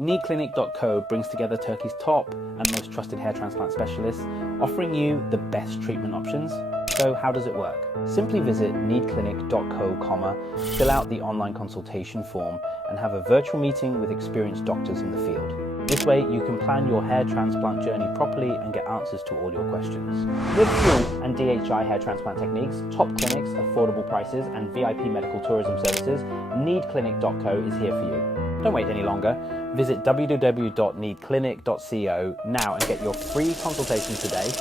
Needclinic.co brings together Turkey's top and most trusted hair transplant specialists, offering you the best treatment options. So how does it work? Simply visit needclinic.co, fill out the online consultation form and have a virtual meeting with experienced doctors in the field. This way you can plan your hair transplant journey properly and get answers to all your questions. With FUE and DHI hair transplant techniques, top clinics, affordable prices and VIP medical tourism services, Needclinic.co is here for you. Don't wait any longer. Visit www.needclinic.co now and get your free consultation today.